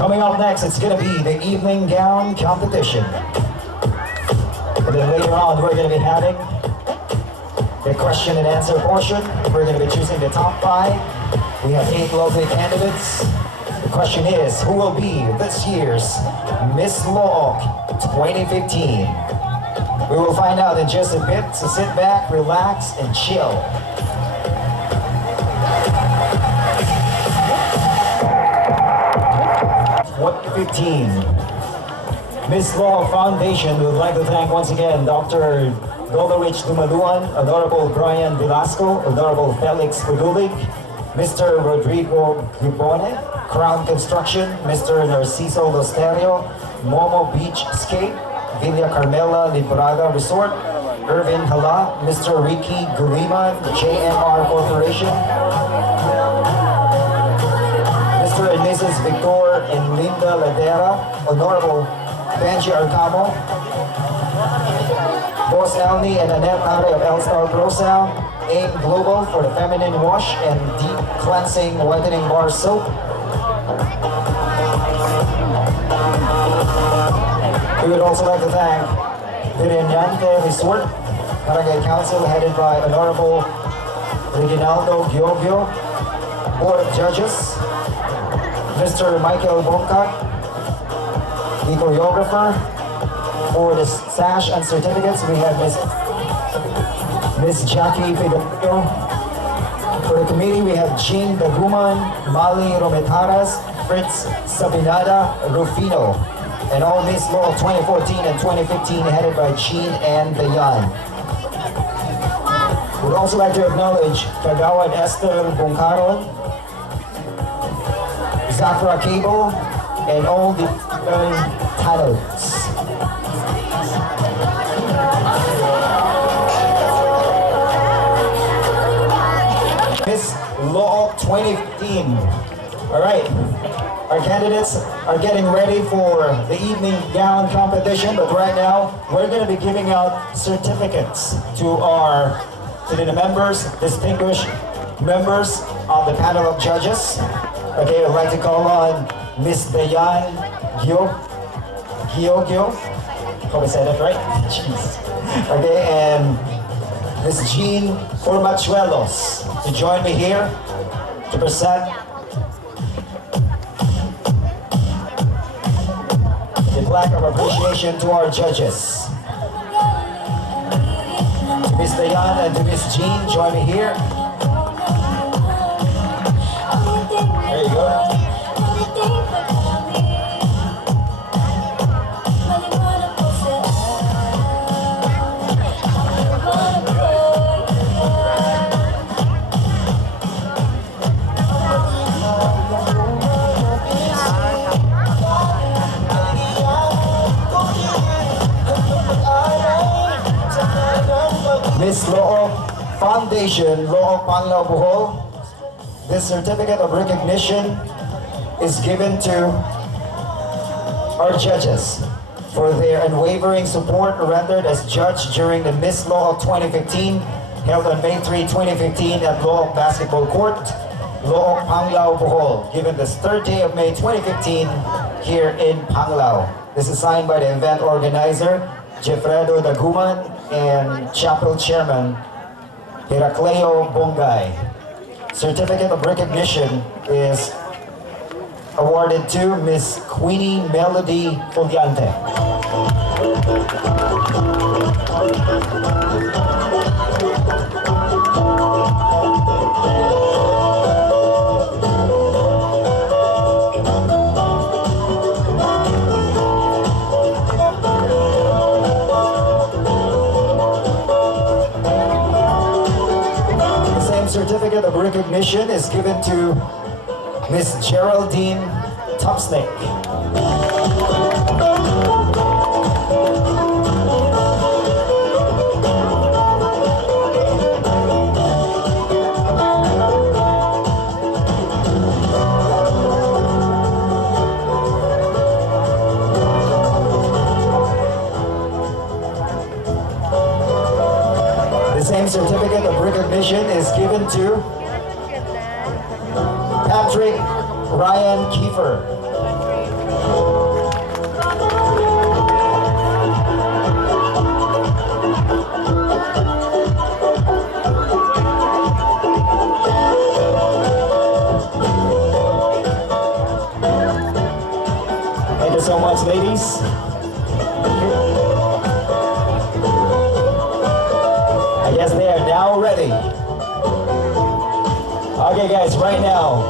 Coming up next, it's going to be the evening gown competition. And then later on, we're going to be having the question and answer portion. We're going to be choosing the top 5. We have 8 lovely candidates. The question is, who will be this year's Miss LOOC 2015? We will find out in just a bit, so sit back, relax, and chill. What 15? Miss LOOC Foundation would like to thank once again Dr. Goldrich Dumaluan, Honorable Brian Velasco, Honorable Felix Pudulig, Mr. Rodrigo Gibone, Crown Construction, Mr. Narciso Losterio, Momo Beach Skate, Villa Carmela Librada Resort, Irvin Hala, Mr. Ricky Guliman, JMR Corporation, Mr. and Mrs. Victor and Linda Ladera, Honorable Benji Arcamo, Boss Elni and Annette Tare of L-Star Pro Sound, AIM Global for the feminine wash and deep cleansing whitening bar soap. We would also like to thank Virinyante Resort, Barangay Council headed by Honorable Reginaldo Giorgio, Board of Judges, Mr. Michael Bongkak, the choreographer. For the sash and certificates, we have Miss Jackie Pedro. For the committee, we have Jean Daguman, Mali Rometaras, Fritz Sabinada Rufino, and all Miss LOOC 2014 and 2015 headed by Jean and Dayan. We'd also like to acknowledge Kagawan Esther Bongkaron, Zafra Cable, and all the talents. Miss LOOC 2015. All right, our candidates are getting ready for the evening gown competition, but right now we're going to be giving out certificates to the members, distinguished members of the panel of judges. Okay, I'd like to call on Miss Dayan Giogio. Hope I said that right? Jeez. Okay, and Miss Jean Formachuelos to join me here to present the plaque of appreciation to our judges. To Miss Dayan and to Miss Jean, join me here. There you go. Miss LOOC Foundation, LOOC PANGLAO BOHOL. This certificate of recognition is given to our judges for their unwavering support rendered as judge during the Miss LOOC 2015 held on May 3, 2015 at LOOC Basketball Court, LOOC PANGLAO BOHOL, given this 3rd day of May 2015 here in Panglao. This is signed by the event organizer, Jeffredo Daguman, and Chapel Chairman, Heracleo Bongay. Certificate of recognition is awarded to Miss Queenie Melody Foliante. Certificate of recognition is given to Miss Geraldine Topsnick. The same certificate of recognition is given to Patrick Ryan Kiefer. much, ladies. I guess they are now ready. Okay, guys, right now.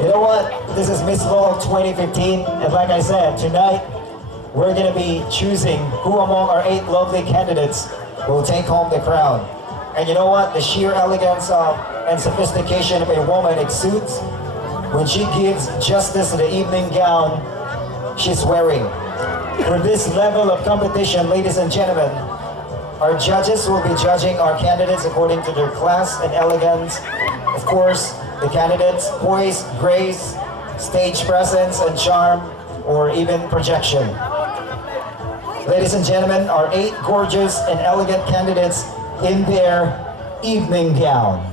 You know what? This is Miss Law 2015, and like I said, tonight we're gonna be choosing who among our 8 lovely candidates will take home the crown. And you know what? The sheer elegance and sophistication of a woman exudes when she gives justice to the evening gown she's wearing. For this level of competition, ladies and gentlemen, our judges will be judging our candidates according to their class and elegance. Of course, the candidates' poise, grace, stage presence, and charm, or even projection. Ladies and gentlemen, our 8 gorgeous and elegant candidates in their evening gown.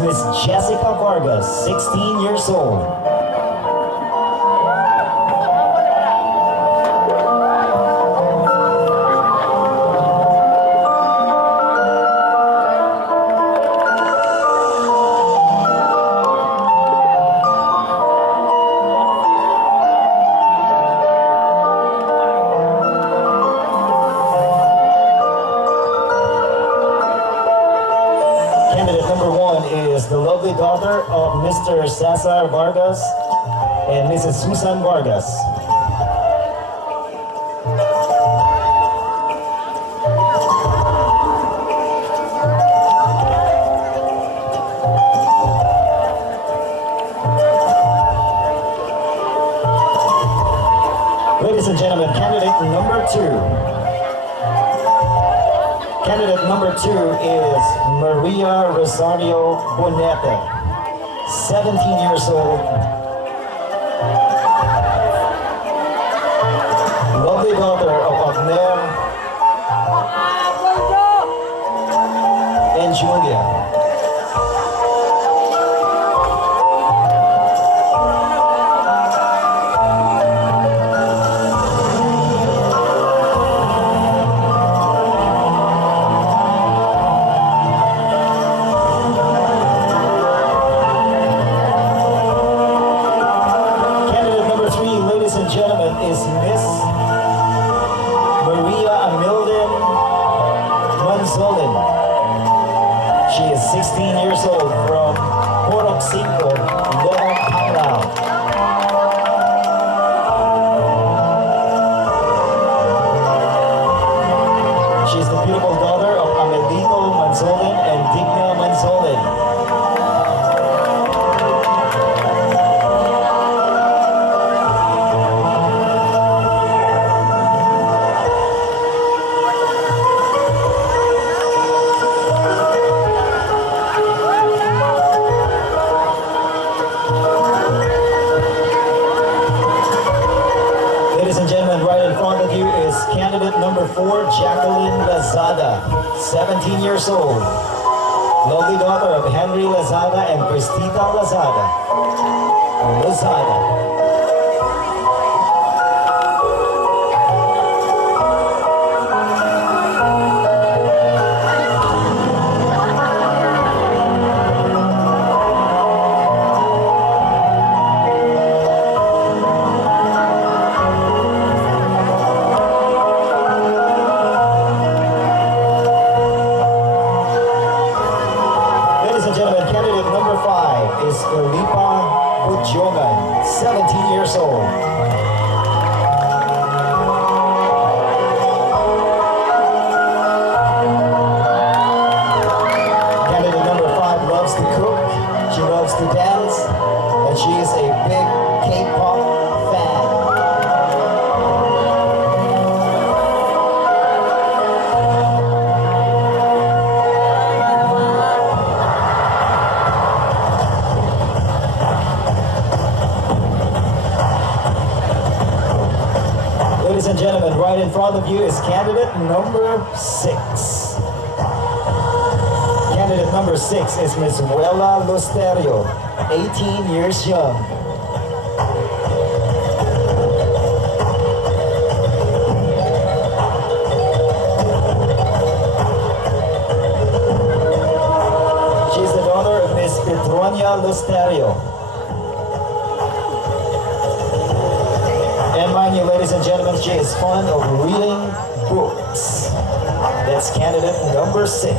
Miss Jessica Vargas, 16 years old. Candidate number 1 is the lovely daughter of Mr. Cesar Vargas and Mrs. Susan Vargas. Ladies and gentlemen, candidate number 2. Candidate number 2 is Maria Rosario Bonete, 17 years old. Lovely daughter of Abner and Julia. Is Miss Maria Amilden Manzolin. She is 16 years old from Porok Cinco, Loong, PANGLAO. She is the beautiful daughter of Amelito Manzolin and Digna Manzolin. Candidate number 4, Jacqueline Lazada, 17 years old. Lovely daughter of Henry Lazada and Cristita Lazada. Lazada. Candidate number 5 is Felipa Budjongan, 17 years old. Candidate number 5 loves to cook, she loves to dance, and she is a big K-pop fan. right in front of you is candidate number 6. Candidate number 6 is Miss Wella Lusterio, 18 years young. She's the daughter of Miss Petronia Lusterio. And mind you, ladies and gentlemen, she is fond of reading books. That's candidate number 6.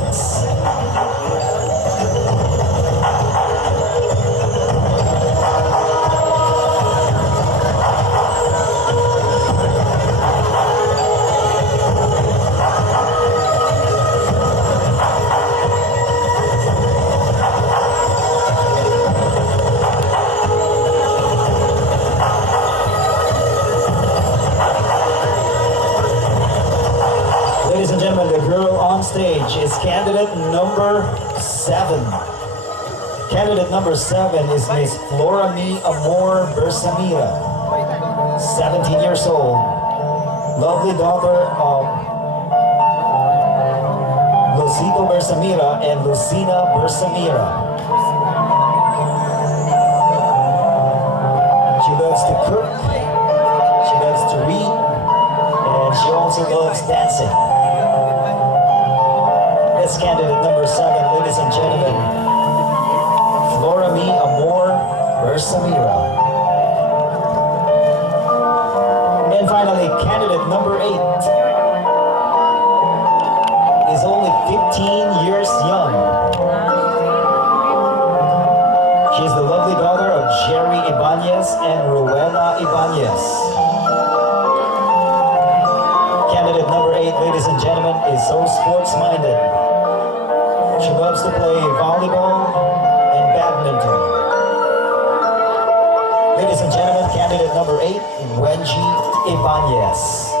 Ladies and gentlemen, the girl on stage is candidate number 7. Candidate number 7 is Miss Flora Mi Amor Bersamira, 17 years old, lovely daughter of Lucito Bersamira and Lucina Bersamira. She loves to cook, she loves to read, and she also loves dancing. That's candidate number 7, ladies and gentlemen. Flora Mi Amor Bersamira. And finally, candidate number 8 is only 15 years young. She's the lovely daughter of Jerry Ibanez and Rowena Ibanez. Candidate number 8, ladies and gentlemen, is so sports-minded. She loves to play volleyball and badminton. Ladies and gentlemen, candidate number 8, Wenji Ibanez.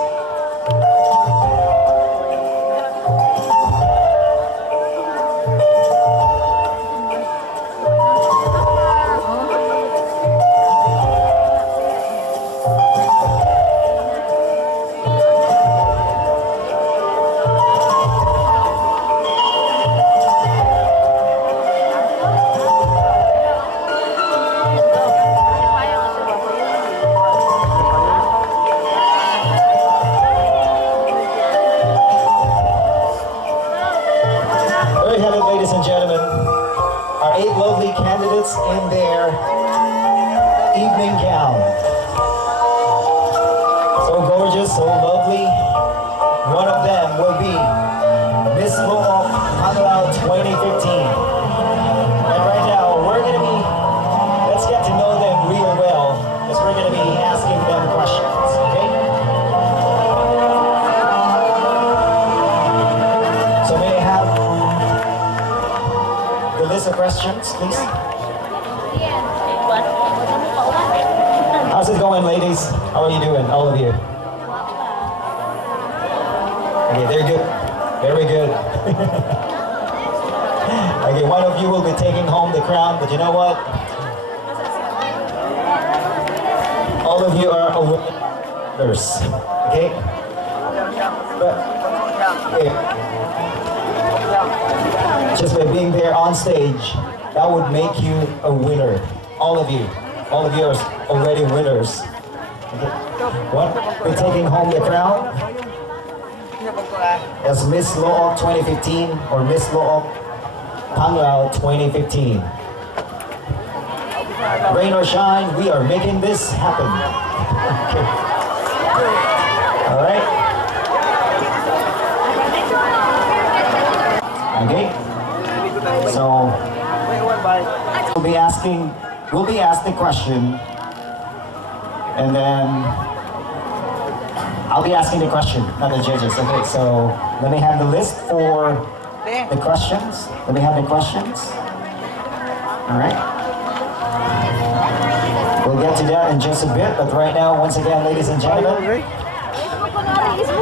There you have it, ladies and gentlemen. Our 8 lovely candidates in their evening gown. So gorgeous, so lovely. One of them will be Miss LOOC PANGLAO 2015. And right now, let's get to know them real well, because we're going to be asking them questions, okay? So may I have the list of questions, please? How's it going, ladies? How are you doing, all of you? Okay, they're good. Very good. Okay, one of you will be taking home the crown, but you know what? All of you are winners, okay? But, okay. Just by being there on stage, that would make you a winner. All of you are already winners. Okay. What? We're taking home the crown as Miss LOOC 2015 or Miss LOOC PANGLAO 2015. Rain or shine, we are making this happen. Okay. All right. Okay. So we'll be asked the question, and then I'll be asking the question, not the judges. Okay, so let me have the list for the questions. Let me have the questions. All right. We'll get to that in just a bit, but right now, once again, ladies and gentlemen,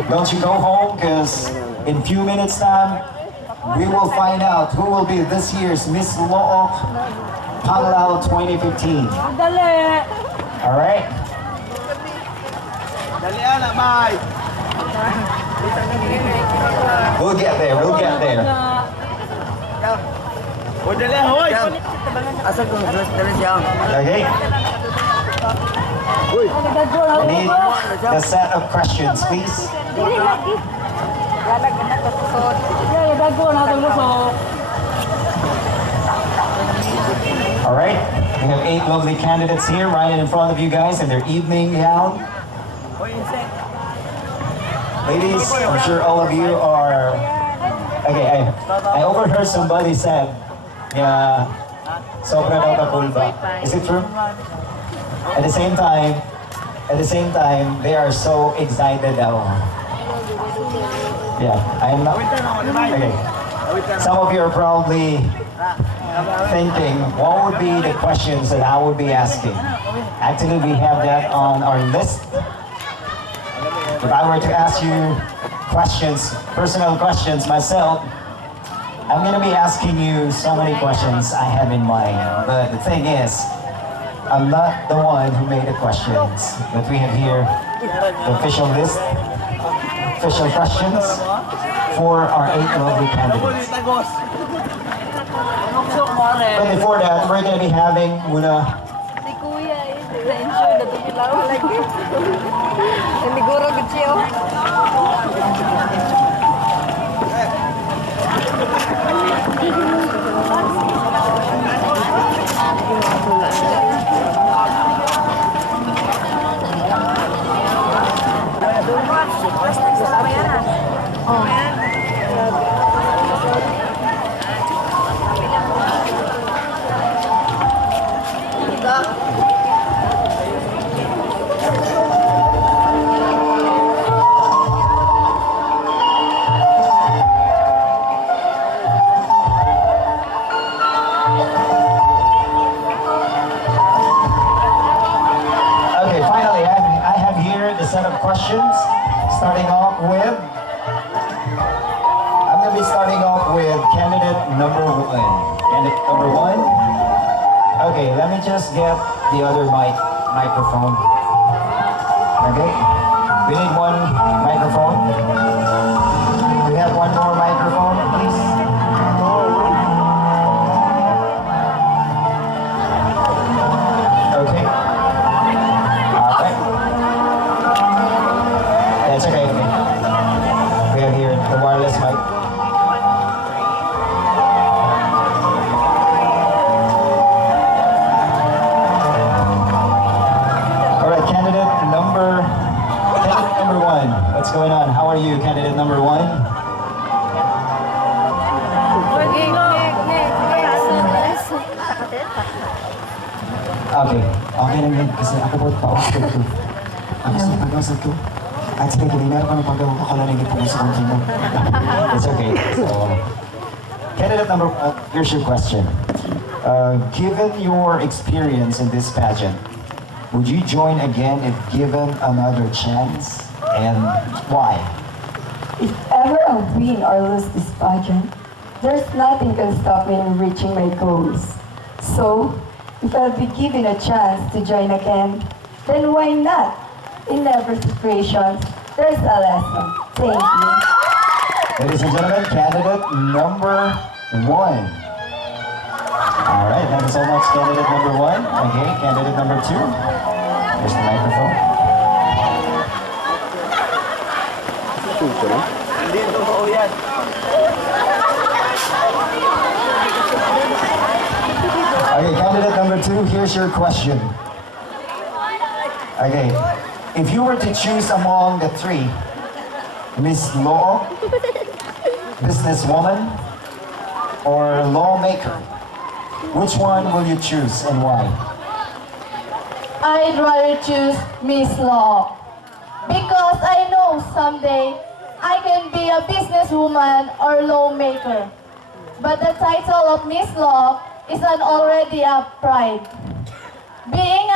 don't you go home, because in a few minutes' time, we will find out who will be this year's Miss LOOC PANGLAO 2015. All right? We'll get there, we'll get there. Okay? I need the set of questions, please. All right, we have 8 lovely candidates here right in front of you guys in their evening gown. Ladies, I'm sure all of you are... Okay, I overheard somebody said, yeah, sobra daw ka pulba. Is it true? At the same time, they are so excited now. Yeah, I'm not... Okay. Some of you are probably thinking, what would be the questions that I would be asking? Actually, we have that on our list. If I were to ask you questions, personal questions myself, I'm going to be asking you so many questions I have in mind. But the thing is, I'm not the one who made the questions. But we have here the official list, official questions for our 8 lovely candidates. But before that, we're going to be having muna questions, starting off with, I'm going to be starting off with candidate number 1. Candidate number 1. Okay, let me just get the other microphone. Okay, we need one microphone. We have one more microphone, please. Okay. That's okay. We have here the wireless mic. All right, candidate number 1. What's going on? How are you, candidate number 1? Okay. Okay lang yun kasi ako po pa-austin ko. Ano sa pag-austin ko? At sige, kung meron ka ng pag-awag ko, kalalagin po sa kong mo. It's okay. So, candidate number 1, here's your question. Given your experience in this pageant, would you join again if given another chance? And why? If ever I win or lose this pageant, there's nothing can stop me in reaching my goals. So, if I'll be given a chance to join again, then why not? In every situation, there's a lesson. Thank you. Ladies and gentlemen, candidate number 1. All right, thank you so much, candidate number 1. Okay, candidate number 2. Here's the microphone. Okay, candidate number 2, here's your question. Okay, if you were to choose among the 3, Miss Law, businesswoman, or lawmaker, which one will you choose and why? I'd rather choose Miss Law because I know someday I can be a businesswoman or lawmaker. But the title of Miss Law is already a pride. Being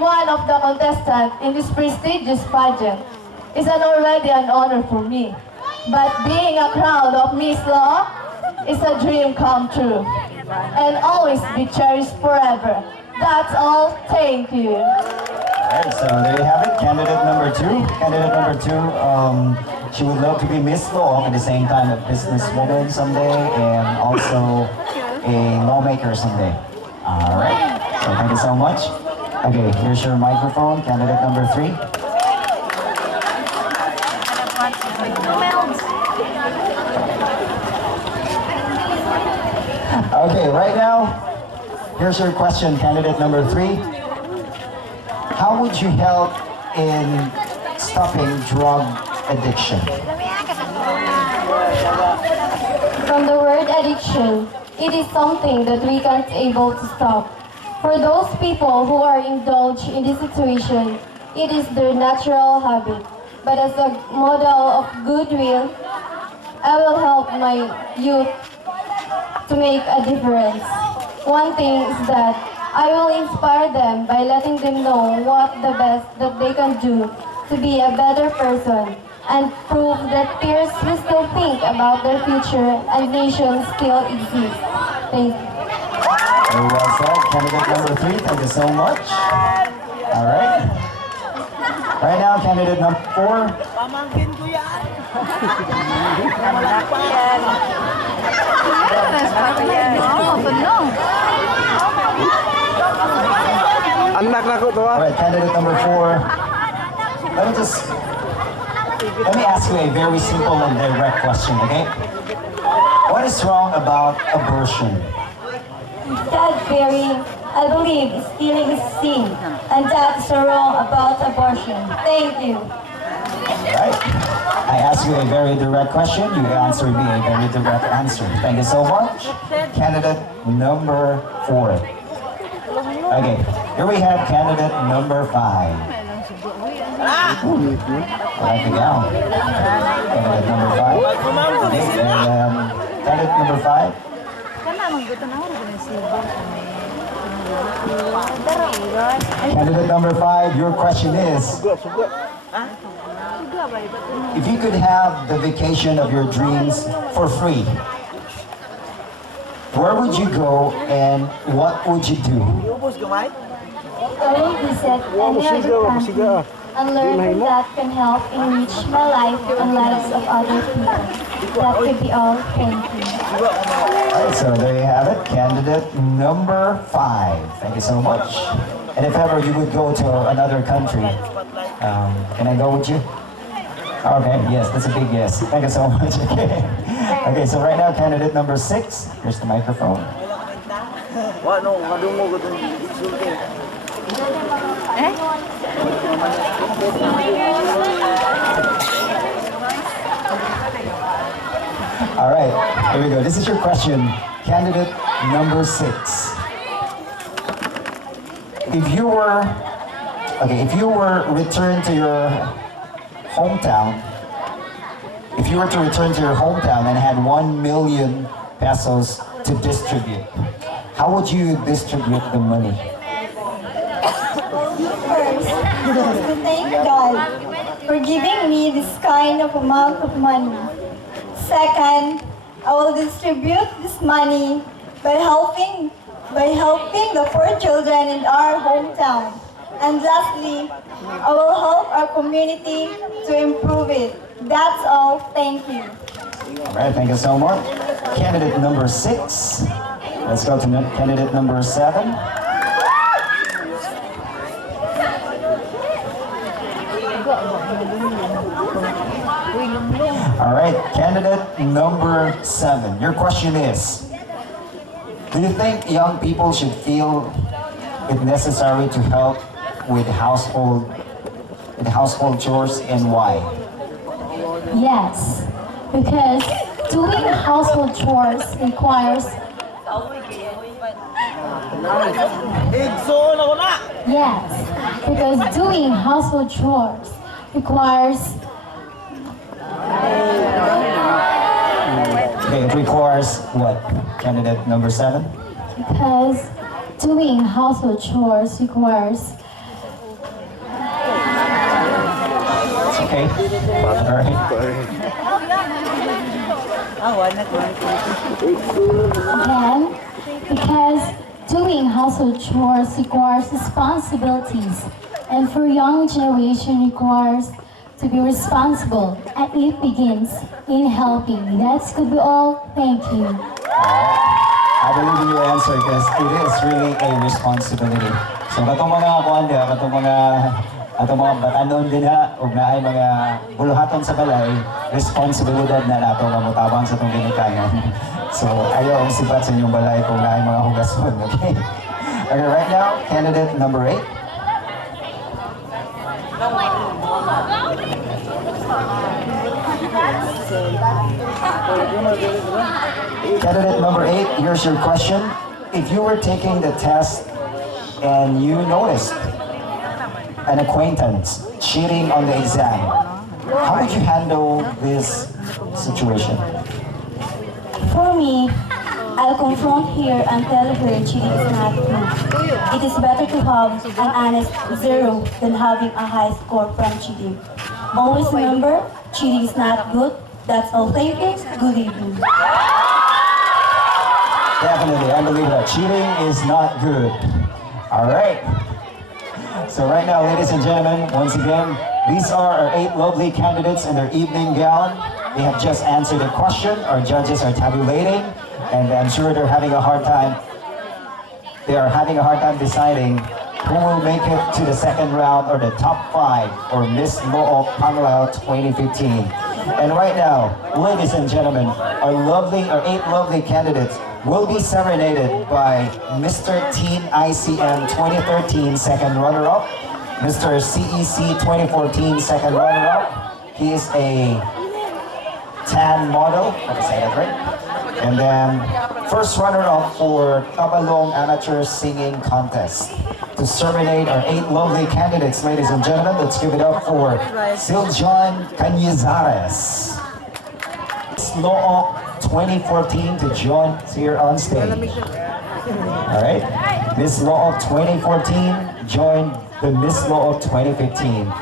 one of the contestants in this prestigious pageant is already an honor for me. But being a crown of Miss Law is a dream come true and always be cherished forever. That's all. Thank you. Alright, so there you have it. Candidate number two. Candidate number two, she would love to be Miss Law at the same time a businesswoman someday and also a lawmaker someday. Alright, so thank you so much. Okay, here's your microphone, candidate number three. Okay, right now, here's your question, candidate number three. How would you help in stopping drug addiction? From the word addiction, it is something that we can't able to stop. For those people who are indulged in this situation, it is their natural habit. But as a model of goodwill, I will help my youth to make a difference. One thing is that I will inspire them by letting them know what the best that they can do to be a better person and prove that peers who still think about their future and nation still exist. Thank you. Very well said, candidate number three. Thank you so much. All right. Right now, candidate number four. Pamangkin ko yan. Anak na ko to. All right, candidate number four. Let me ask you a very simple and direct question, okay? What is wrong about abortion? Childbearing, I believe, is stealing is sin, and that's wrong about abortion. Thank you. Right? I asked you a very direct question. You answered me a very direct answer. Thank you so much. Candidate number four. Okay, here we have candidate number five. Like it down. Candidate number five. Okay, and, candidate number five. Candidate number five, your question is, if you could have the vacation of your dreams for free, where would you go and what would you do? Ubus gamay? I will visit any other country and learn from that can help enrich my life and lives of other people. That could be all. Thank you. Alright, so there you have it, candidate number five. Thank you so much. And if ever you would go to another country, can I go with you? Okay, yes, that's a big yes. Thank you so much. Okay. Okay, so right now, candidate number six. Here's the microphone. Wa no, kadungo ko itong insulting. All right, here we go. This is your question, candidate number six. If you were returned to your hometown, if you were to return to your hometown and had 1 million pesos to distribute, how would you distribute the money? First, to thank God for giving me this kind of amount of money. Second, I will distribute this money by helping the poor children in our hometown. And lastly, I will help our community to improve it. That's all. Thank you. All right, thank you so much. Candidate number six. Let's go to candidate number seven. All right, candidate number seven. Your question is, do you think young people should feel it necessary to help with household chores, and why? Yes, because doing household chores requires Igsoon ako na! yes, because doing household chores requires Okay, it requires what? Candidate number seven? because doing household chores requires It's okay. All right. again because doing household chores requires responsibilities And for young generation requires to be responsible, and it begins in helping. That could be all. Thank you. I believe in your answer because it is really a responsibility. So katong mga kuan dia, katong mga batanon din ha, ug naay mga buluhaton sa balay, responsibilidad na nato nga motabang sa tong ginikanan. So ayaw ang sibat sa inyong balay kung naay mga hugason, okay? Okay, right now, candidate number 8. Candidate number 8, here's your question. If you were taking the test and you noticed an acquaintance cheating on the exam, how would you handle this situation? For me, I'll confront her and tell her cheating is not true. It is better to have an honest zero than having a high score from cheating. Always remember, cheating is not good. That's all. Thank you. Good evening. Definitely, I believe that cheating is not good. All right. So right now, ladies and gentlemen, once again, these are our 8 lovely candidates in their evening gown. They have just answered a question. Our judges are tabulating, and I'm sure they're having a hard time. They are having a hard time deciding who will make it to the second round or the top 5 for Miss LOOC PANGLAO 2015. And right now, ladies and gentlemen, our 8 lovely candidates will be serenaded by Mr. Teen ICM 2013 second runner-up, Mr. CEC 2014 second runner-up. He is a tan model, if I say that right. And then first runner-up for Tabalong Amateur Singing Contest. To serenade our 8 lovely candidates, ladies and gentlemen, let's give it up for Siljon Canyizares. LOOC 2014 to join here on stage. All right, Miss LOOC 2014 joined the Miss LOOC 2015.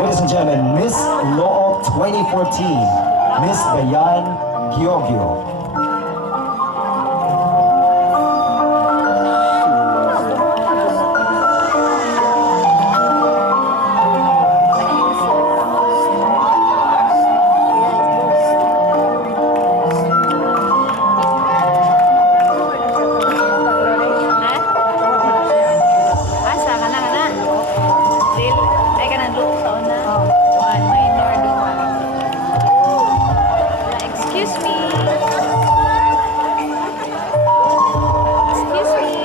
Ladies and gentlemen, Miss LOOC 2014, Miss Bayan Giogio. Asa ka na, kana? Dil, ay ka nang luto sa una. One minor, duha. Excuse me. Excuse me.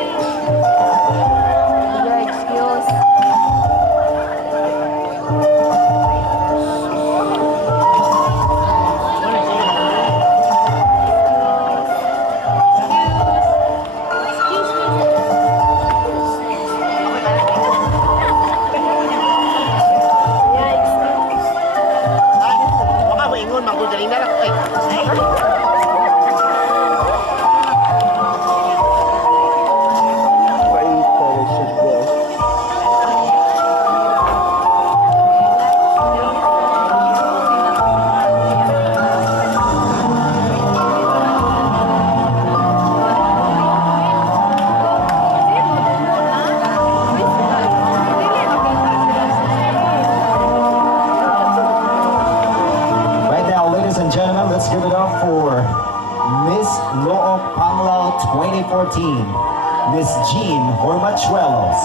Your excuse. Excuse me. Baka maingon, magkugaling na lang. Ay. Right now, ladies and gentlemen, let's give it up for Miss LOOC PANGLAO 2014, Miss Jean Hormachuelos.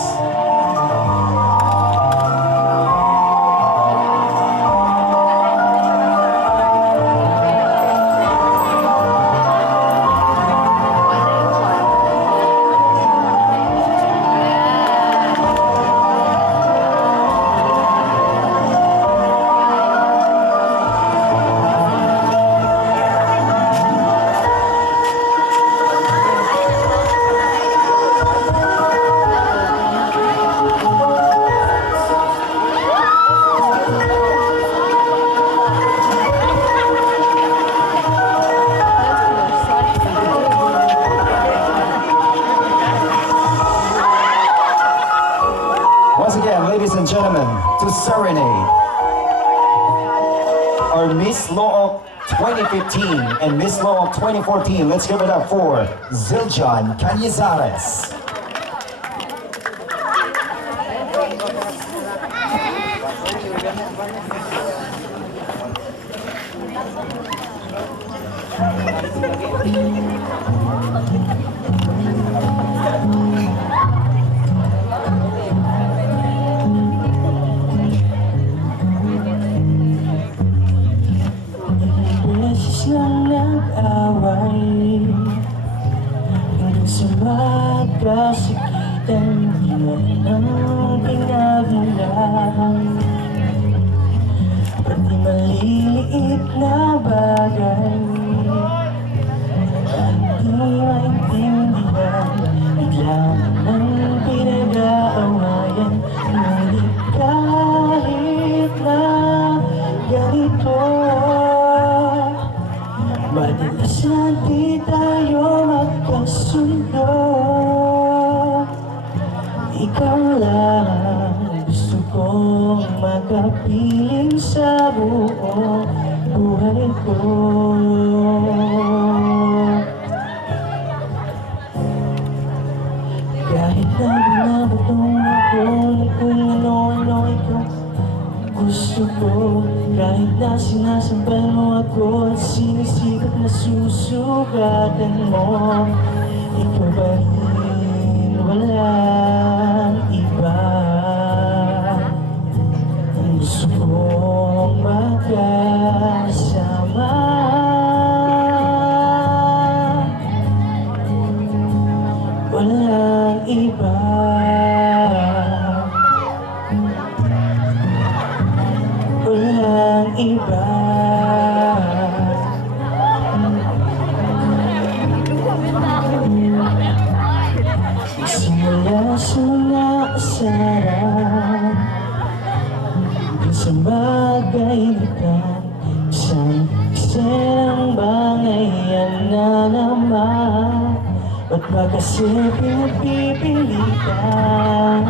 Once again, ladies and gentlemen, to serenade our Miss Look 2015 and Miss Look 2014. Let's give it up for Zildjian Cañizares. Beses lang nag-away hanggang sa magkasikitan, di na nang pinagmulan. Pati maliliit na bagay hindi maintindihan, bigla nang pinag-aawayan. Ngunit kahit na ganito, madalas na di tayo magkasundo. Ikaw lang gusto kong makapiling sa buong buhay ko. Kahit na binabatong ako ng kung ano-ano, ikaw gusto ko. Kahit na sinasampal mo ako at sinisikap na susugatan mo, ikaw ba rin walang iba. Ang gusto kong magkasama, walang iba. Walang iba. Simula sa mga asaran hanggang sa magkaibigan, isang isang bangayan na naman. Ba't ba kasi pinagpipilitan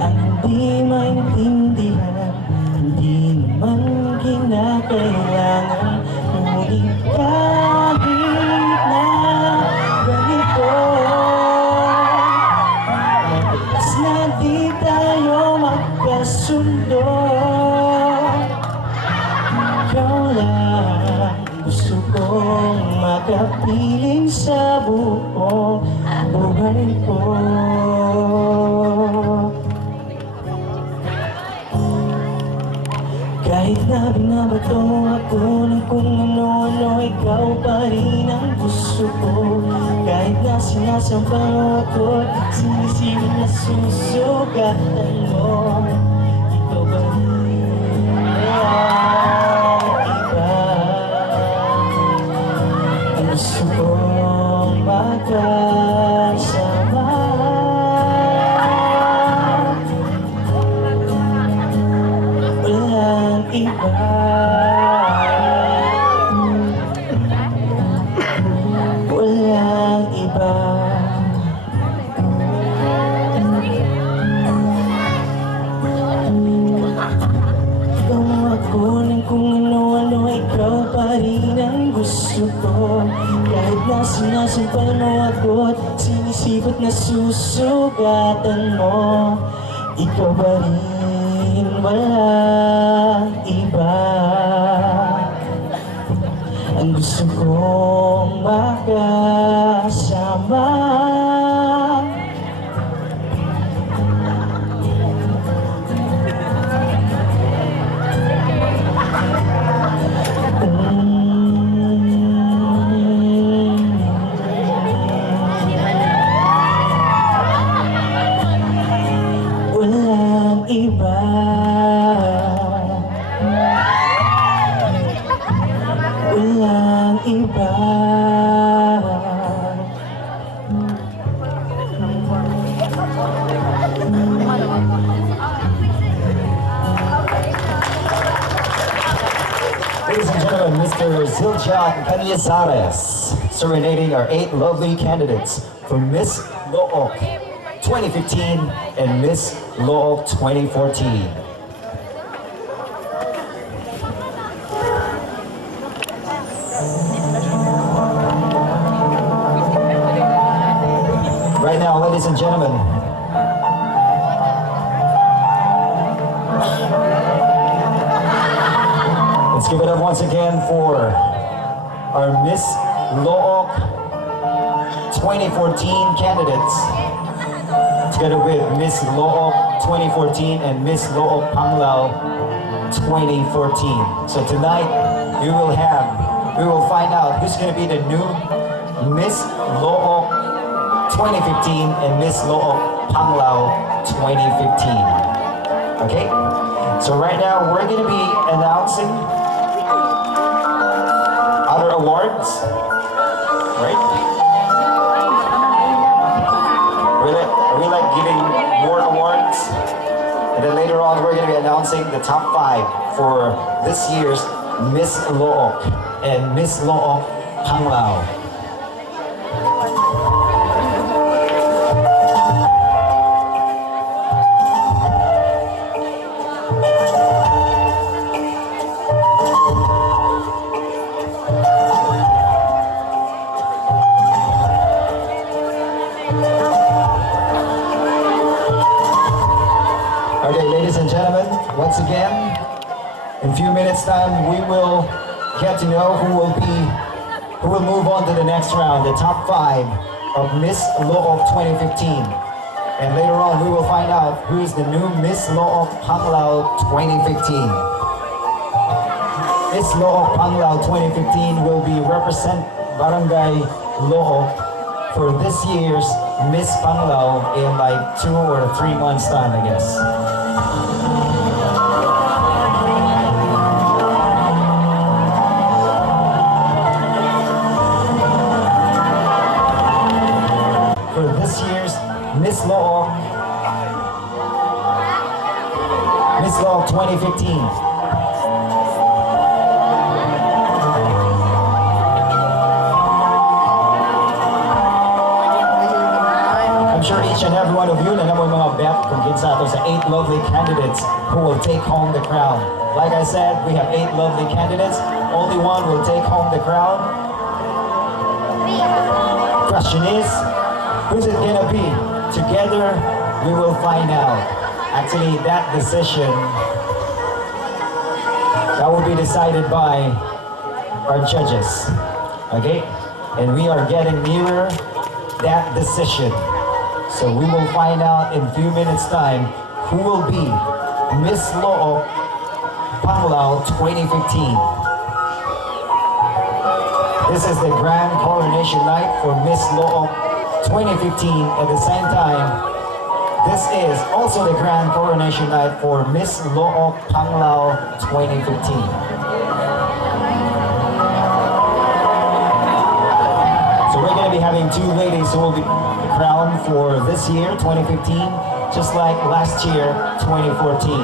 ang hindi maintindihan? Hindi naman kinakailangan, ngunit kahit na ganito, madalas na di tayo magkasundo. Ikaw lang gusto kong makapiling sa buong buhay ko. Kahit na binabato mo ako ng kung ano-ano, ikaw pa rin ang gusto ko. Kahit na sinasampal mo ako, sinisilip na susugatan mo, ikaw pa rin walang iba. Ang gusto kong magkasama, walang iba. Walang iba. Ikaw mo ako ng kung ano-ano, ikaw pa rin ang gusto ko. Kahit na sinasampal mo ako at sinisipot na susugatan mo, ikaw pa rin walang iba. Ang gusto kong makasama, walang iba. Walang iba. Ladies and gentlemen, Mr. Zildjian Cañizares, serenading our 8 lovely candidates for Miss Look 2015 and Miss LOOC 2014. Right now, ladies and gentlemen, let's give it up once again for our Miss LOOC 2014 candidates, together with Miss LOOC 2014 and Miss LOOC PANGLAO 2014. So tonight, we will find out who's going to be the new Miss LOOC 2015 and Miss LOOC PANGLAO 2015. Okay? So right now, we're going to be announcing other awards, right? We like giving more awards, and then later on we're going to be announcing the top 5 for this year's Miss LOOC and Miss LOOC PANGLAO. Okay, ladies and gentlemen, once again, in a few minutes time, we will get to know who will move on to the next round, the top 5 of Miss LOOC 2015. And later on, we will find out who is the new Miss LOOC PANGLAO 2015. Miss LOOC PANGLAO 2015 will be represent Barangay LOOC for this year's Miss PANGLAO in like 2 or 3 months time, I guess. For this year's Miss LOOC 2015. I'm sure each and every one of you na naman mga bet kung kinsa ato sa 8 lovely candidates who will take home the crown. Like I said, we have 8 lovely candidates. Only one will take home the crown. Question is, who's it gonna be? Together, we will find out. Actually, that decision, that will be decided by our judges. Okay? And we are getting nearer that decision. So we will find out in a few minutes time who will be Miss LOOC PANGLAO 2015. This is the grand coronation night for Miss LOOC 2015. At the same time, this is also the grand coronation night for Miss LOOC PANGLAO 2015. So we're going to be having 2 ladies who will be crowned for this year, 2015, just like last year, 2014.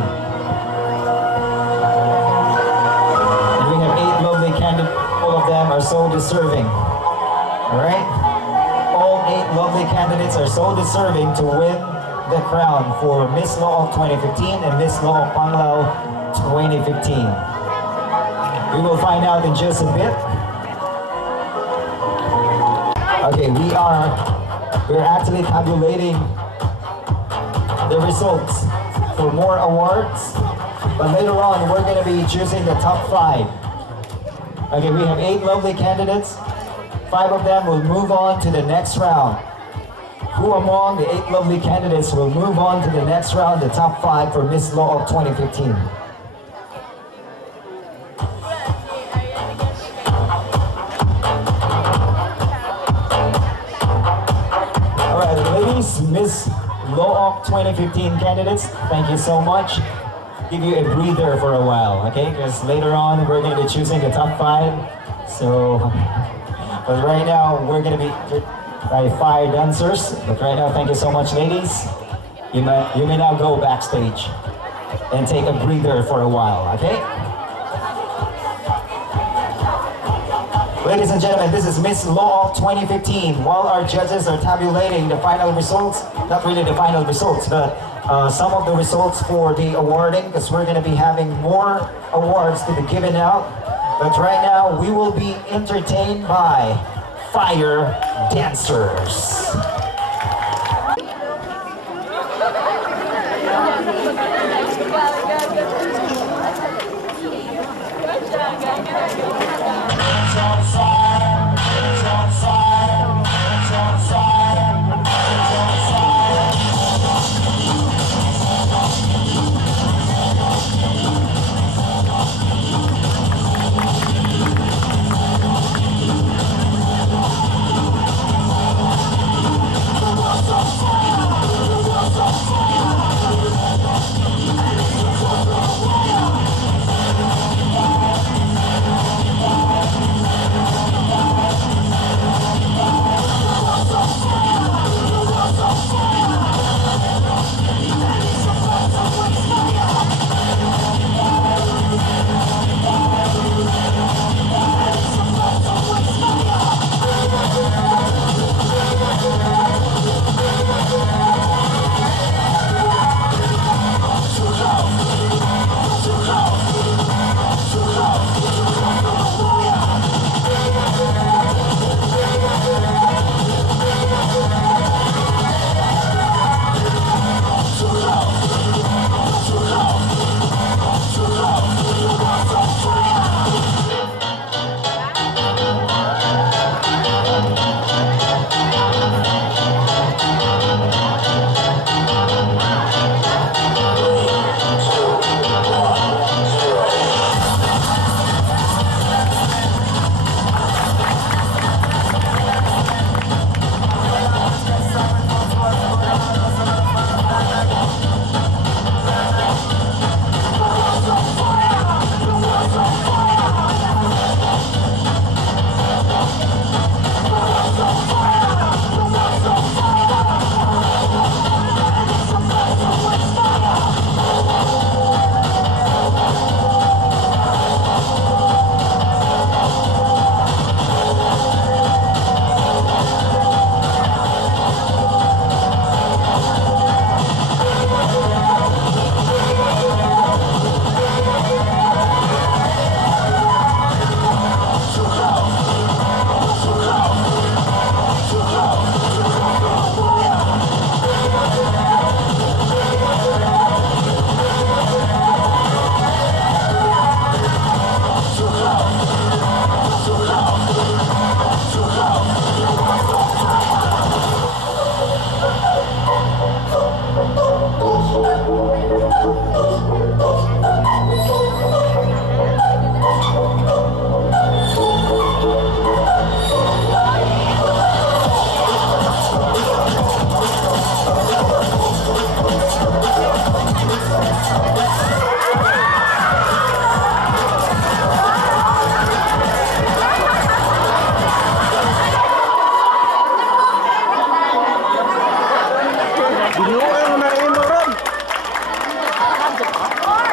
And we have 8 lovely candidates. All of them are so deserving. All right? All 8 lovely candidates are so deserving to win the crown for Miss LOOC 2015 and Miss LOOC PANGLAO 2015. We will find out in just a bit. Okay, we're actually tabulating the results for more awards, but later on we're going to be choosing the top 5. Okay, we have 8 lovely candidates. 5 of them will move on to the next round. Who among the 8 lovely candidates will move on to the next round, the top 5 for Miss LOOC 2015? Miss LOOC 2015 candidates, thank you so much. Give you a breather for a while, okay? Because later on we're going to be choosing the top 5. So, but right now we're going to be by 5 dancers. But right now, thank you so much, ladies. You may now go backstage and take a breather for a while, okay? Ladies and gentlemen, this is Miss Law 2015. While our judges are tabulating the final results, not really the final results, but some of the results for the awarding, because we're going to be having more awards to be given out. But right now, we will be entertained by fire dancers.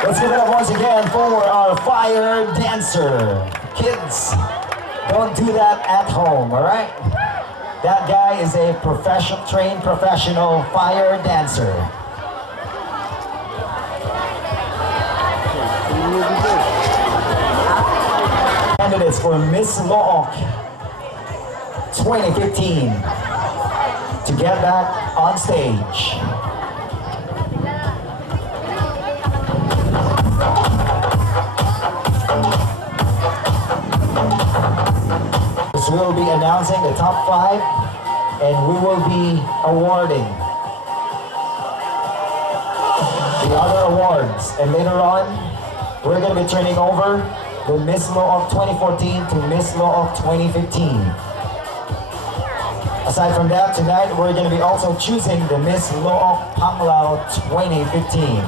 Let's give it up once again for our fire dancer. Kids, don't do that at home, all right? That guy is a trained professional fire dancer. Candidates for Miss LOOC 2015 to get back on stage. We will be announcing the top 5 and we will be awarding the other awards. And later on, we're going to be turning over the Miss LOOC 2014 to Miss LOOC 2015. Aside from that, tonight we're going to be also choosing the Miss LOOC PANGLAO 2015.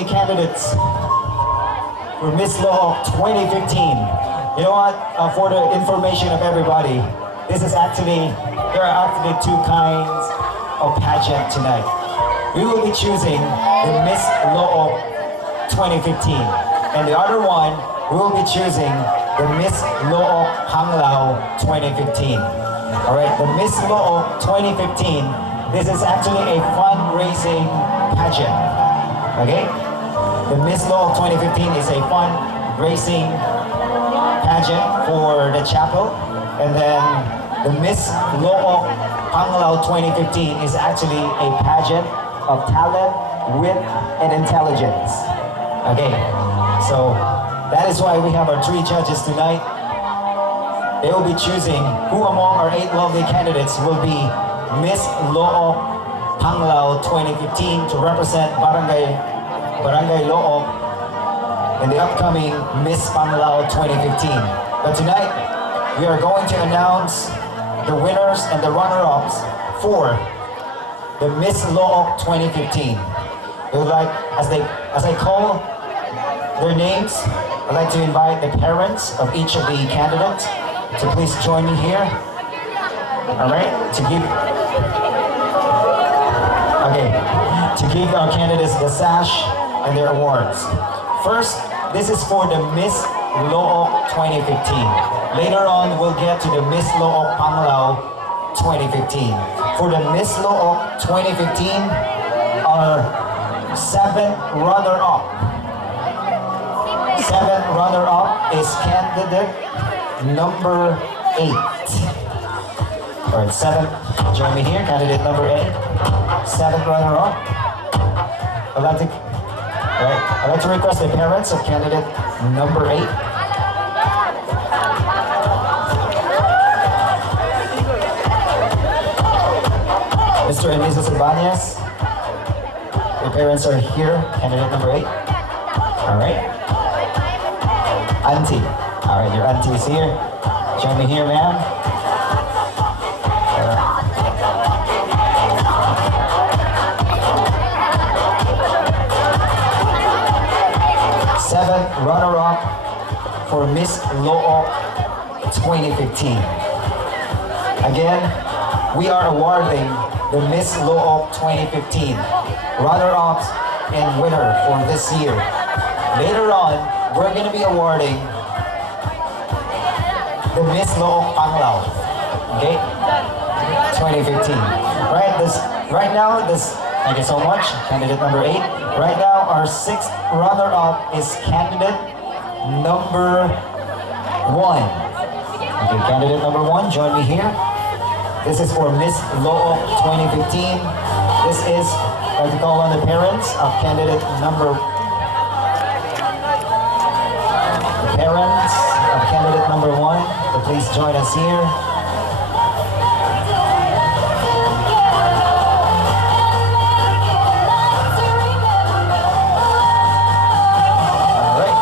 lovely candidates for Miss Look 2015. You know what? For the information of everybody, there are actually two kinds of pageant tonight. We will be choosing the Miss Look 2015, and the other one we will be choosing the Miss Look PANGLAO 2015. All right, the Miss Look 2015. This is actually a fundraising pageant. Okay, the Miss Look 2015 is a fundraising pageant for the chapel, and then the Miss Look PANGLAO 2015 is actually a pageant of talent, wit, and intelligence. Okay, so that is why we have our three judges tonight. They will be choosing who among our 8 lovely candidates will be Miss Look PANGLAO 2015 to represent Barangay Look in the upcoming Miss PANGLAO 2015. But tonight, we are going to announce the winners and the runner-ups for the Miss Look 2015. We would like, as I call their names, I'd like to invite the parents of each of the candidates to please join me here. All right, to give our candidates the sash and their awards. First, this is for the Miss Look 2015. Later on, we'll get to the Miss Look PANGLAO 2015. For the Miss Look 2015, our 7th runner-up. 7th runner-up is candidate number 8. Alright, 7th, join me here, candidate number 8. 7th runner-up. I'd like to request the parents of candidate number 8. Mr. and Mrs. Ibanez, your parents are here, candidate number 8. Alright. Auntie. Alright, your auntie is here. Join me here, ma'am. Seventh runner-up for Miss Look 2015. Again, we are awarding the Miss Look 2015 runner-ups and winner for this year. Later on, we're going to be awarding the Miss Look PANGLAO, okay? 2015. Right now, thank you so much, candidate number 8. Right now, our 6th runner-up is candidate number 1. Okay, candidate number 1, join me here. This is for Miss Look 2015. This is, I'd like to call on the parents of candidate number 1. So please join us here. Alright.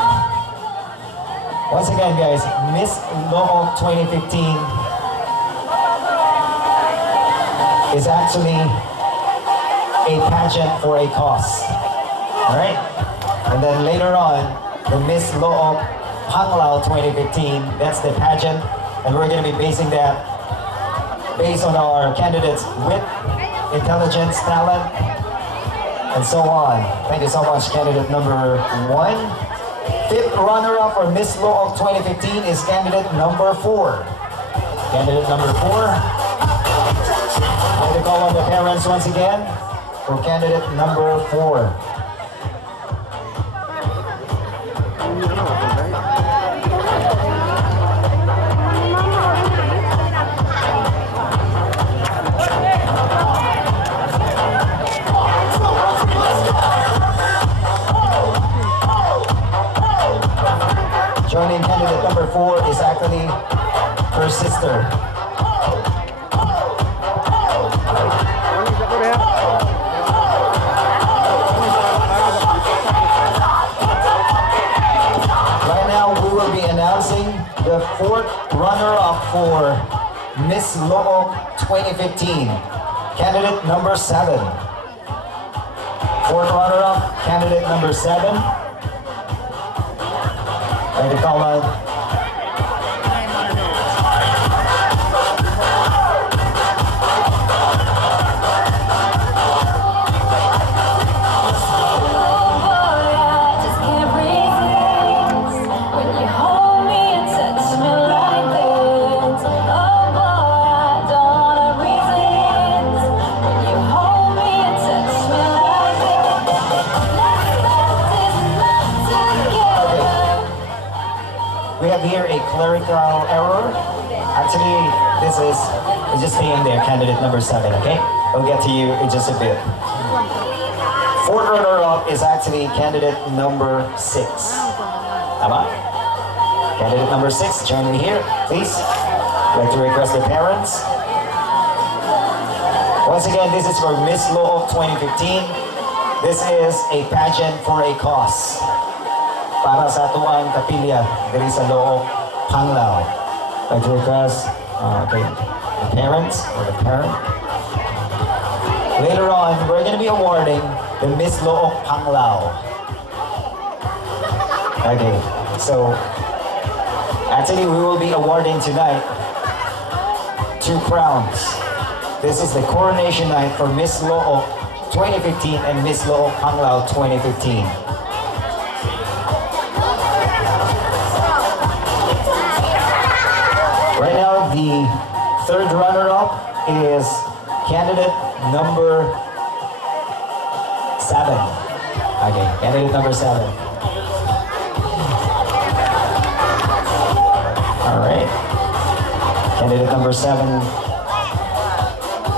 Once again, guys, Miss Look 2015 is actually a pageant for a cause. Alright? And then later on, the Miss Look PANGLAO 2015, that's the pageant, and we're going to be basing that based on our candidates' wit, intelligence, talent, and so on. Thank you so much, candidate number 1. 5th runner-up for Miss Look 2015 is candidate number 4. Candidate number 4. I'd like to call on the parents once again for candidate number 4. Joining candidate number 4 is actually her sister. Right now, we will be announcing the 4th runner-up for Miss Look 2015, candidate number 7. Fourth runner-up, candidate number 7. Like to call on we have here a clerical error. Actually, this is just staying there, candidate number 7, okay? We'll get to you in just a bit. Fourth runner-up is actually candidate number 6. Tama? Candidate number 6, join me here, please. I'd like to request the parents. Once again, this is for Miss Law of 2015. This is a pageant for a cause. Para sa tuang kapilya diri sa Looc, Panglao. I'd like to request the parents or the parent. Later on, we're going to be awarding the Miss Looc Panglao. Okay, so actually we will be awarding tonight 2 crowns. This is the coronation night for Miss Looc 2015 and Miss Looc Panglao 2015. Right now, the third runner-up is candidate number 7. Okay, candidate number 7. All right. Candidate number 7.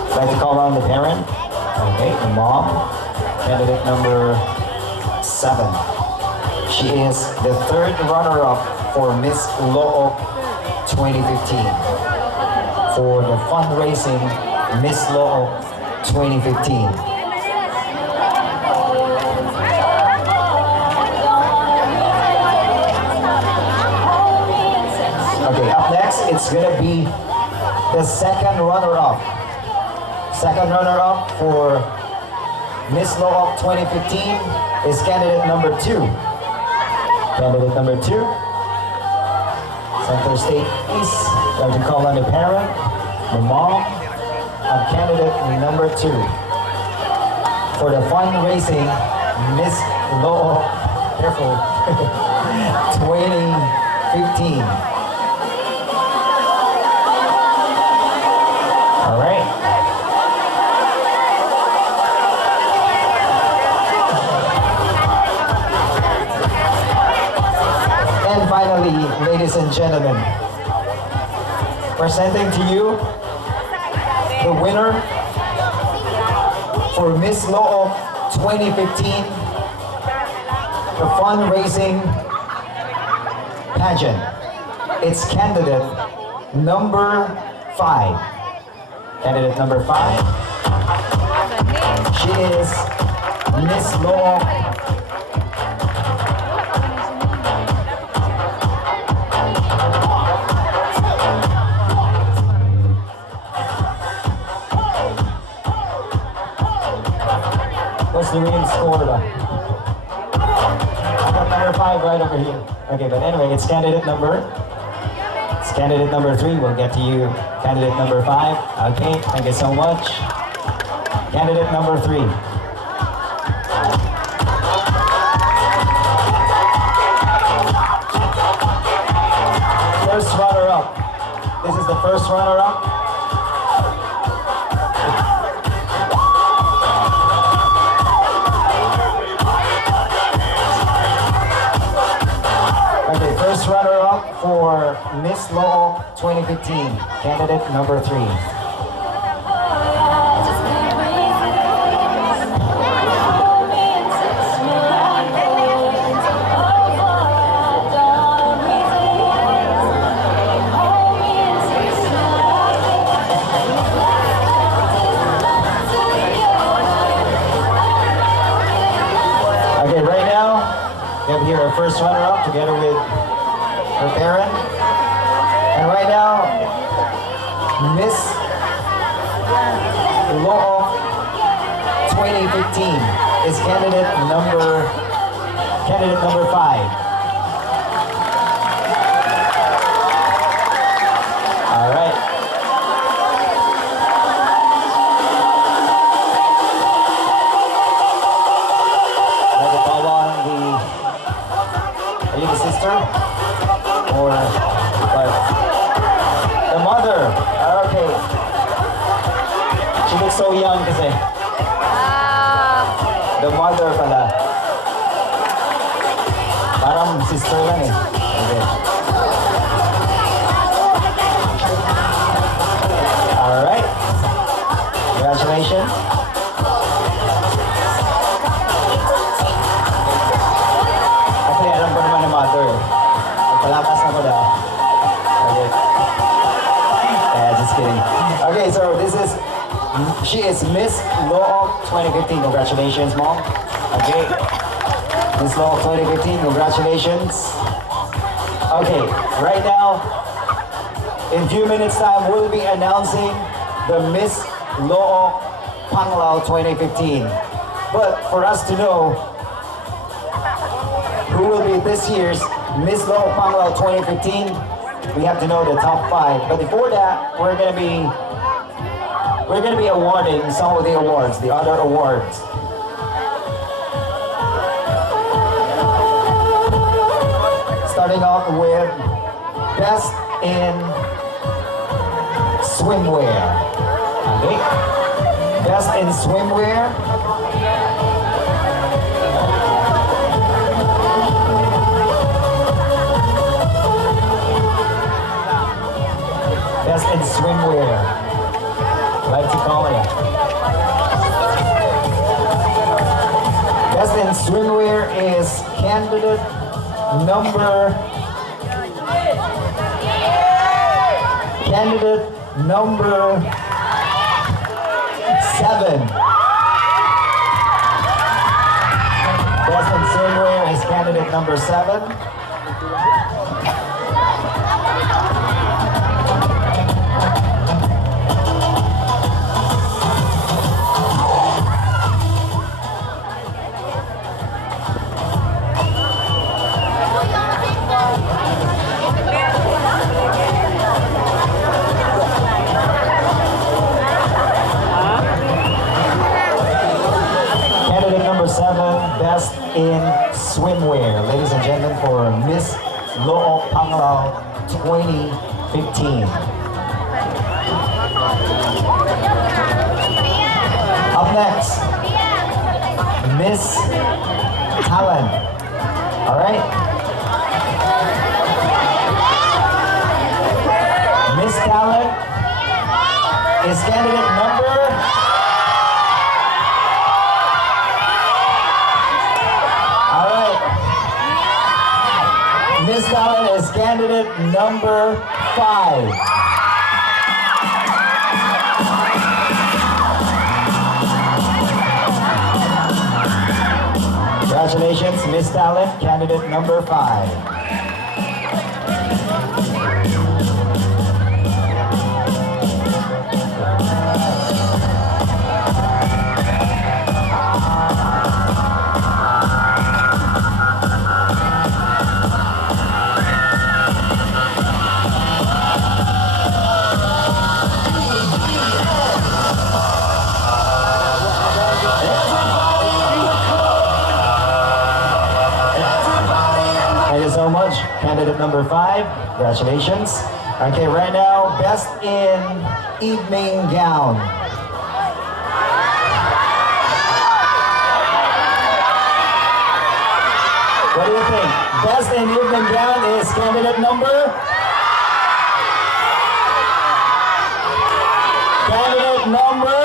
I'd like to call on the parent. Okay, the mom. Candidate number 7. She is the third runner-up for Miss Looc 2015 for the fundraising Miss Looc 2015. Okay, up next it's gonna be the second runner-up. Second runner-up for Miss Looc 2015 is candidate number 2. Candidate number 2. Center State East, like to call on the parent, the mom, of candidate number 2 for the fundraising Miss Looc, careful, 2015. All right. And finally, ladies and gentlemen, presenting to you the winner for Miss Looc 2015, the fundraising pageant. It's candidate number 5. Candidate number 5. She is Miss Looc What's the real score ba? I got number 5 right over here. Okay, but anyway, it's candidate number 3. We'll get to you. Candidate number 5. Okay, thank you so much. Candidate number 3. First runner-up. This is the first runner-up. Okay, first runner-up for Miss Looc 2015, candidate number 3. Okay, right now, we have here our first runner-up together with her parent. And right now, Miss Looc 2015. is candidate number 5. All right. Like the Pawan, are you the sister? Or like the mother? Okay. She looks so young kasi. The mother pala. Parang sister lang eh. Okay. Alright. Congratulations. Actually, alam ko naman yung mother. Palakas na ko daw. Okay. Yeah, just kidding. Okay, so she is Miss LOOC 2015. Congratulations, Mom. Okay. Miss LOOC 2015, congratulations. Okay, right now, in a few minutes time, we'll be announcing the Miss LOOC PANGLAO 2015. But for us to know who will be this year's Miss LOOC PANGLAO 2015, we have to know the top 5. But before that, we're gonna be awarding some of the awards, the other awards. Starting off with Best in Swimwear. Okay. Best in Swimwear. Best in Swimwear. Like to call it. Best in Swimwear is candidate number 7. Best in Swimwear is candidate number 7. Best in Swimwear, ladies and gentlemen, for Miss LOOC PANGLAO 2015. Up next, Miss Talent. All right. Miss Talent is candidate number. Miss Talent is candidate number 5. Congratulations, Miss Talent, candidate number 5. So much. Candidate number 5, congratulations. Okay, right now, best in evening gown. What do you think? Best in evening gown is candidate number? Candidate number?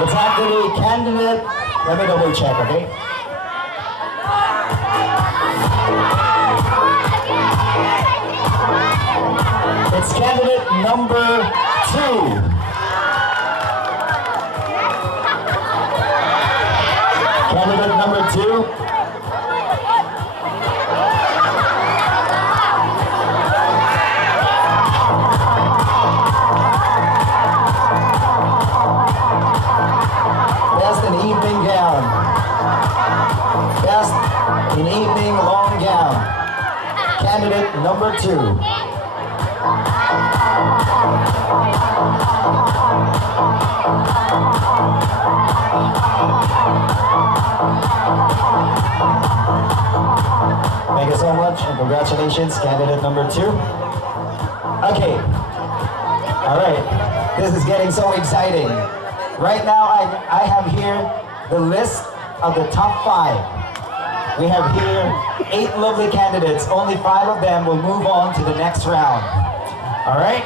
It's actually candidate, let me double check, okay? It's candidate number 2. Candidate number 2. 2. Thank you so much and congratulations, candidate number 2. Okay. All right. This is getting so exciting. Right now, I have here the list of the top 5. We have here 8 lovely candidates. Only 5 of them will move on to the next round. All right?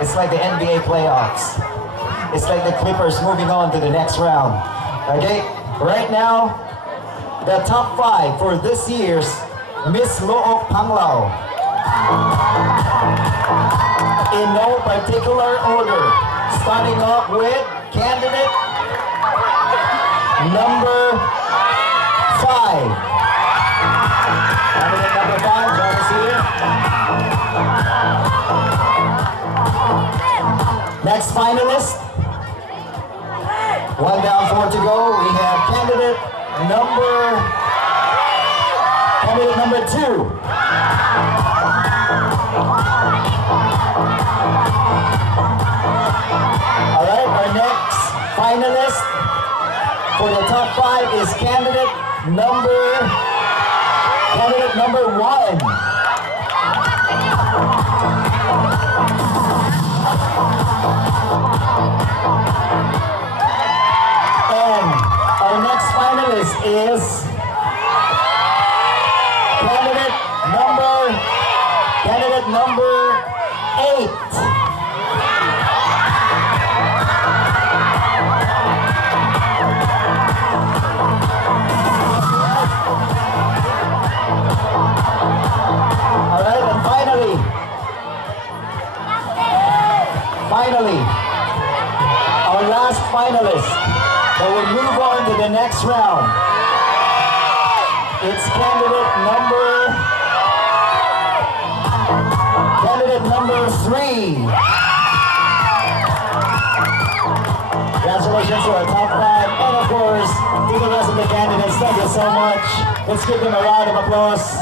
It's like the NBA playoffs. It's like the Clippers moving on to the next round. Okay? Right now, the top 5 for this year's Miss LOOC PANGLAO. In no particular order. Starting off with candidate number 5. Candidate number 5, join us here. Next finalist. 1 down, 4 to go. We have candidate number 2. Alright, our next finalist for the top 5 is candidate number 1. And our next finalist is candidate number 8. Finally, our last finalist that will move on to the next round. It's candidate number 3. Congratulations to our top 5, and of course, to the rest of the candidates. Thank you so much. Let's give them a round of applause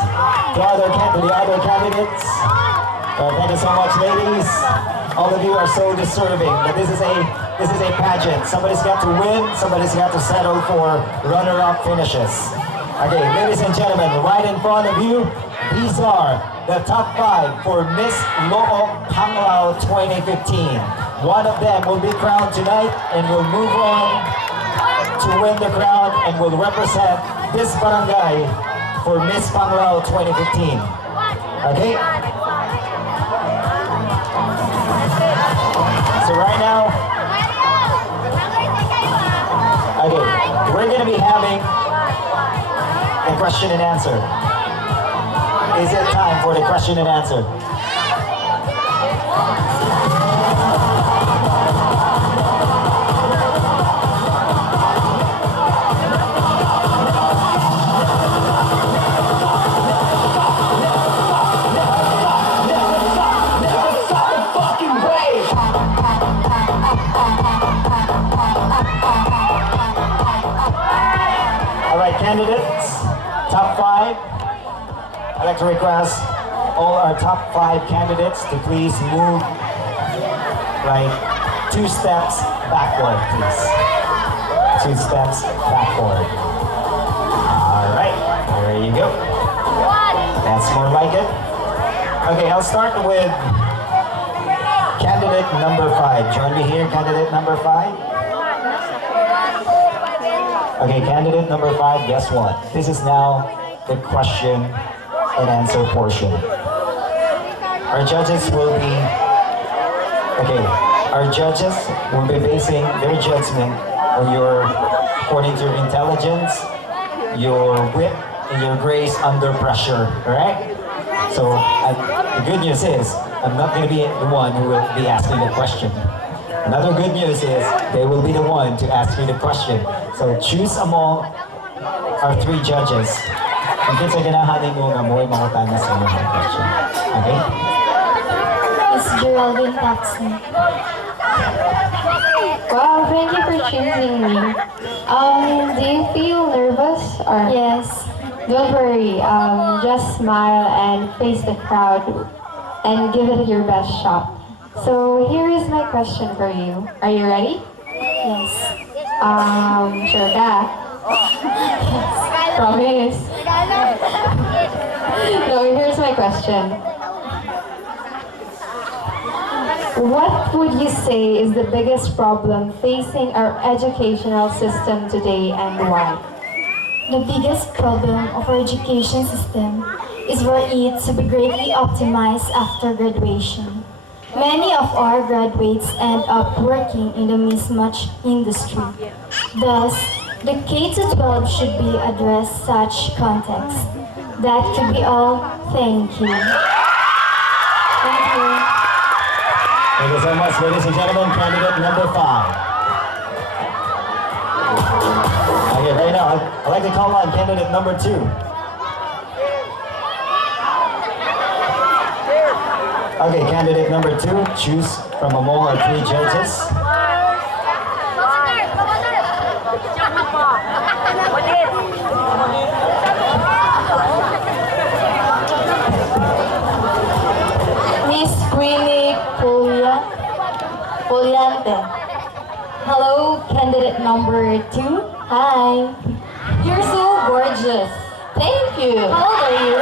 to the other candidates. Thank you so much, ladies. All of you are so deserving, but this is a pageant. Somebody's got to win, somebody's got to settle for runner-up finishes. Okay, ladies and gentlemen, right in front of you, these are the top 5 for Miss LOOC PANGLAO 2015. One of them will be crowned tonight and will move on to win the crown and will represent this barangay for Miss PANGLAO 2015. Okay? So right now, okay, we're going to be having a question and answer. Is it time for the question and answer? Alright, candidates, top 5. I'd like to request all our top 5 candidates to please move 2 steps backward, please. 2 steps backward. Alright, there you go. That's more like it. Okay, I'll start with candidate number 5. Join me here, candidate number 5. Okay, candidate number 5, guess what? This is now the question and answer portion. Our judges will be basing their judgment on according to your intelligence, your wit, and your grace under pressure, alright? So, the good news is, I'm not going to be the one who will be asking the question. Another good news is, they will be the one to ask you the question. So, choose among our 3 judges. Kung kinsa ganahanin mo nga mo'y makutana sa inyong question. Okay? Miss Geraldine Paxson. Wow, thank you for choosing me. Do you feel nervous or? Yes. Don't worry, just smile and face the crowd and give it your best shot. So here is my question for you. Are you ready? Yes. Sure ka? Promise. So here's my question. What would you say is the biggest problem facing our educational system today and why? The biggest problem of our education system is for it to be greatly optimized after graduation. Many of our graduates end up working in the mismatch industry. Thus, the K-12 should be addressed such context. That could be all. Thank you. Thank you. Thank you so much, ladies and gentlemen. Candidate number 5. Okay, right now, I'd like to call on candidate number 2. Okay, candidate number 2, choose from among our 3 judges. Miss Queenie Puliante. Hello, candidate number 2. Hi. You're so gorgeous. Thank you. How old are you?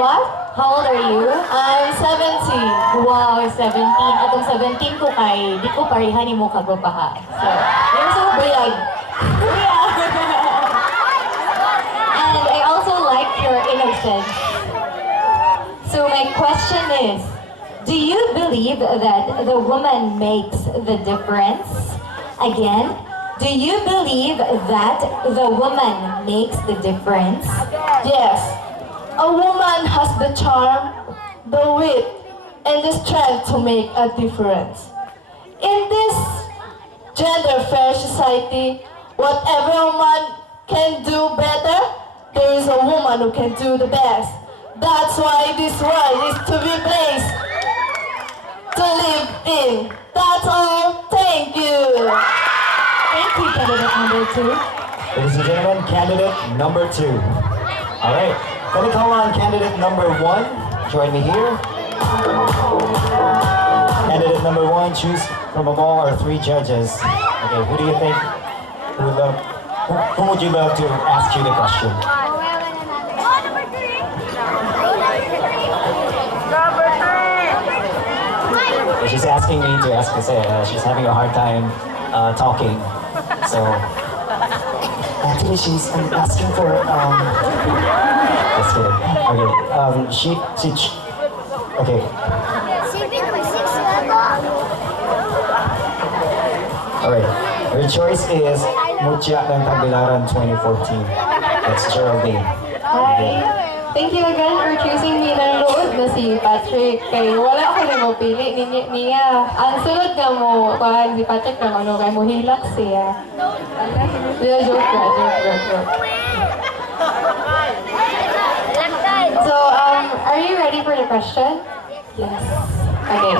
What? How old are you? I'm 17. Wow, 17. Atong 17 ko kay, di ko parihan mo kagopaha. So, you're so buyag. Yeah. And I also like your innocence. So my question is, do you believe that the woman makes the difference? Again, do you believe that the woman makes the difference? Yes. A woman has the charm, the wit, and the strength to make a difference. In this gender-fair society, whatever a man can do better, there is a woman who can do the best. That's why this world is to be placed to live in. That's all. Thank you. Thank you, candidate number 2. Ladies and gentlemen, candidate number 2. All right, let me call on candidate number 1. Join me here. Candidate number 1, choose from among our 3 judges. Okay, who do you think? Who would you love to ask you the question? She's asking me to ask this. She's having a hard time talking. So actually, she's asking for. That's good. Okay. Okay. All right. Her choice is Mutya ng Tagbilaran 2014. That's Geraldine. Hi. Thank you again for choosing me ng load na si Patrick. Kay wala ako na mo pili niya. Ang sunod ka mo, si Patrick na ano, kay mo hilak siya. Joke. So, are you ready for the question? Yes. Okay.